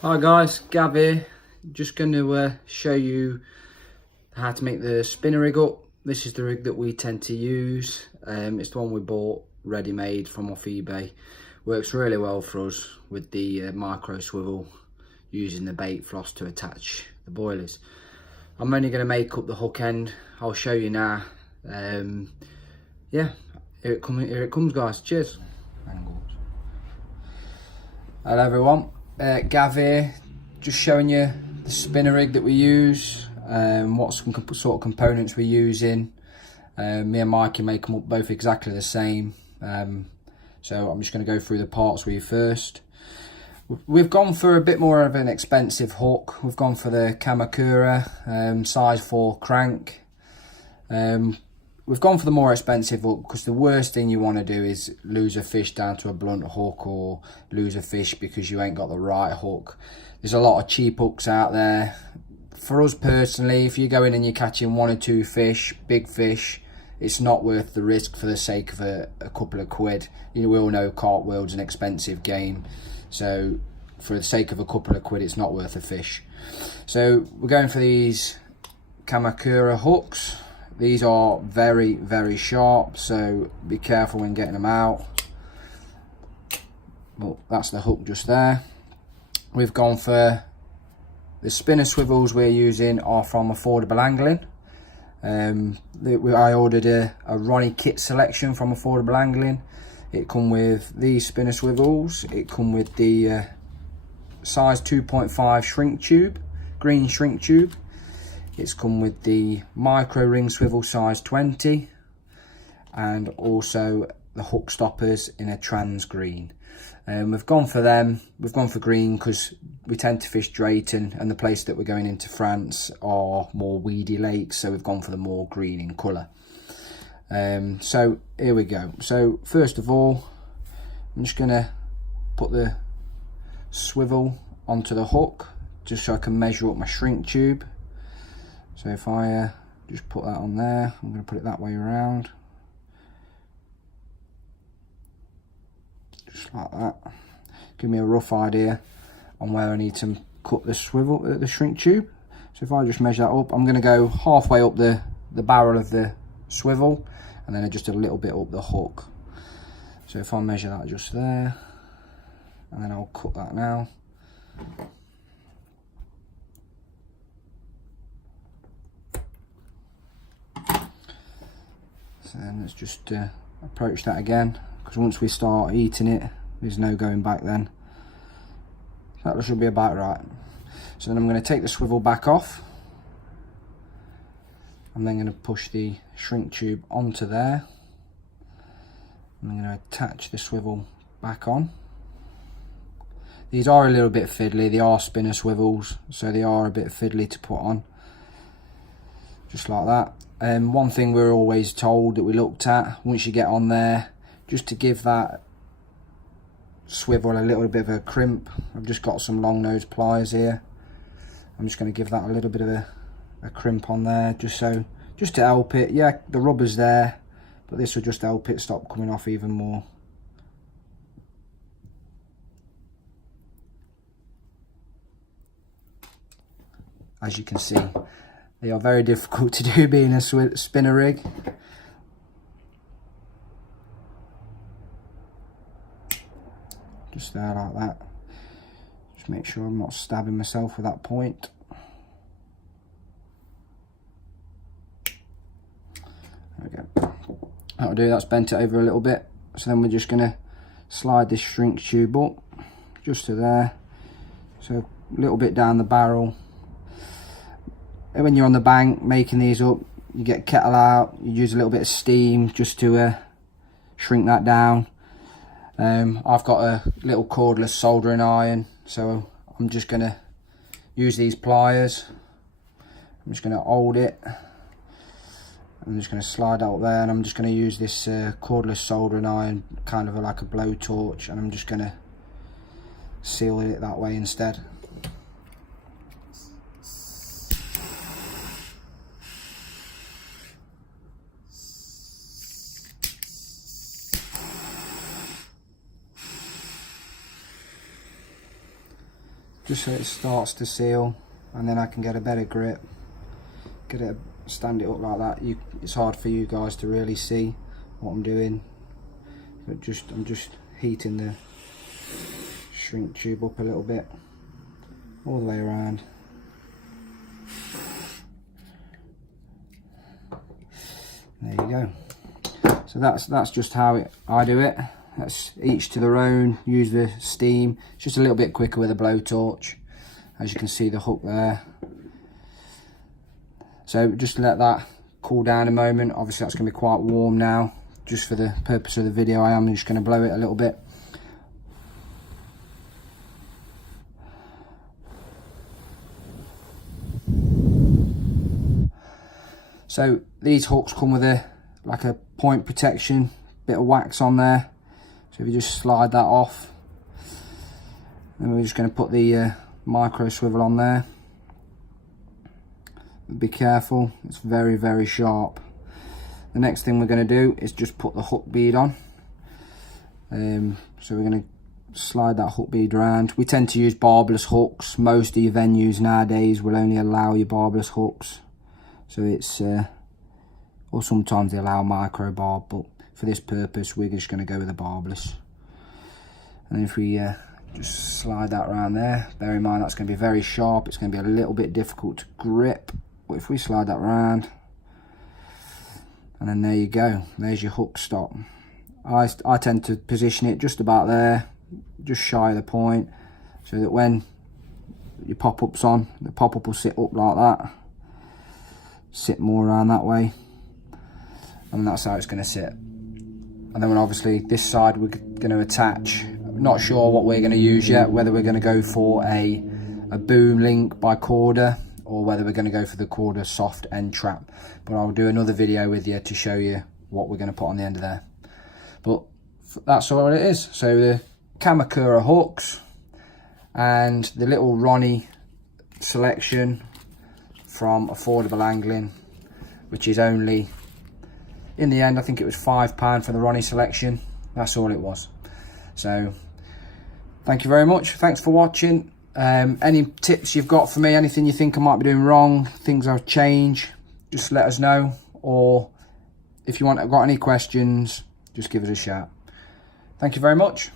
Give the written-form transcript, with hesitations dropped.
Hi guys, Gav here. Just going to show you how to make the spinner rig up. This is the rig that we tend to use. It's the one we bought ready-made from off eBay. Works really well for us with the micro swivel, using the bait floss to attach the boilers. I'm only going to make up the hook end. I'll show you now. Yeah, here it comes guys. Cheers. Hello everyone. Gav here, just showing you the spinner rig that we use, what sort of components we're using. Me and Mikey make them up both exactly the same, so I'm just going to go through the parts with you first. We've gone for a bit more of an expensive hook. We've gone for the Kamakura size 4 crank. We've gone for the more expensive hook because the worst thing you want to do is lose a fish down to a blunt hook, or lose a fish because you ain't got the right hook. There's a lot of cheap hooks out there. For us personally, if you go in and you're catching 1 or 2 fish, big fish, it's not worth the risk for the sake of a couple of quid. You know, we all know carp world's an expensive game, so for the sake of a couple of quid, it's not worth a fish. So we're going for these Kamakura hooks. These are very, very sharp, so be careful when getting them out. Well, that's the hook just there. We've gone for the spinner swivels we're using are from Affordable Angling. I ordered a Ronnie kit selection from Affordable Angling. It come with these spinner swivels. It come with the size 2.5 shrink tube, green shrink tube. It's come with the micro ring swivel size 20, and also the hook stoppers in a trans green. We've gone for them. We've gone for green because we tend to fish Drayton, and the place that we're going into, France, are more weedy lakes, so we've gone for the more green in colour. So here we go. So first of all, I'm just going to put the swivel onto the hook just so I can measure up my shrink tube. So if I just put that on there, I'm going to put it that way around, just like that. Give me a rough idea on where I need to cut the swivel, the shrink tube. So if I just measure that up, I'm going to go halfway up the barrel of the swivel, and then just a little bit up the hook. So if I measure that just there, and then I'll cut that now. So then let's just approach that again, because once we start eating it, there's no going back then. That should be about right. So then I'm going to take the swivel back off. I'm then going to push the shrink tube onto there. I'm going to attach the swivel back on. These are a little bit fiddly. They are spinner swivels, so they are a bit fiddly to put on. Just like that. One thing we're always told that we looked at, once you get on there, just to give that swivel a little bit of a crimp. I've just got some long nose pliers here. I'm just going to give that a little bit of a crimp on there, just to help it. Yeah, the rubber's there, but this will just help it stop coming off even more. As you can see, they are very difficult to do being a spinner rig. Just there like that. Just make sure I'm not stabbing myself with that point. There we go. That'll do, that's bent it over a little bit. So then we're just going to slide this shrink tube up just to there. So a little bit down the barrel. And when you're on the bank making these up, you get kettle out, you use a little bit of steam just to shrink that down. I've got a little cordless soldering iron, so I'm just going to use these pliers. I'm just going to hold it. I'm just going to slide out there, and I'm just going to use this cordless soldering iron, kind of like a blowtorch, and I'm just going to seal it that way instead. just so it starts to seal, and then I can get a better grip, stand it up like that. It's hard for you guys to really see what I'm doing, but I'm just heating the shrink tube up a little bit all the way around. There you go. So that's just how I do it. That's each to their own. Use the steam. It's just a little bit quicker with a blowtorch. As you can see, the hook there. So just let that cool down a moment. Obviously that's going to be quite warm now. Just for the purpose of the video, I am just going to blow it a little bit. So these hooks come with like a point protection, bit of wax on there. So if you just slide that off, then we're just going to put the micro swivel on there. Be careful, it's very, very sharp. The next thing we're going to do is just put the hook bead on. So we're going to slide that hook bead around. We tend to use barbless hooks. Most of your venues nowadays will only allow you barbless hooks. So it's, or sometimes they allow micro barb, but for this purpose we're just going to go with a barbless. And if we just slide that around there, bear in mind that's going to be very sharp, it's going to be a little bit difficult to grip, but if we slide that around, and then there you go, there's your hook stop. I tend to position it just about there, just shy of the point, so that when your pop-up's on, the pop-up will sit up like that, sit more around that way, and that's how it's going to sit. And then when obviously this side we're going to attach, I'm not sure what we're going to use yet, whether we're going to go for a boom link by Corda, or whether we're going to go for the Corda soft end trap, but I'll do another video with you to show you what we're going to put on the end of there. But that's all it is. So the Kamakura hooks and the little Ronnie selection from Affordable Angling, which is only, in the end I think it was £5 for the Ronnie selection. That's all it was. So thank you very much, thanks for watching. Any tips you've got for me, anything you think I might be doing wrong, things I'll change, just let us know. Or if you got any questions, just give us a shout. Thank you very much.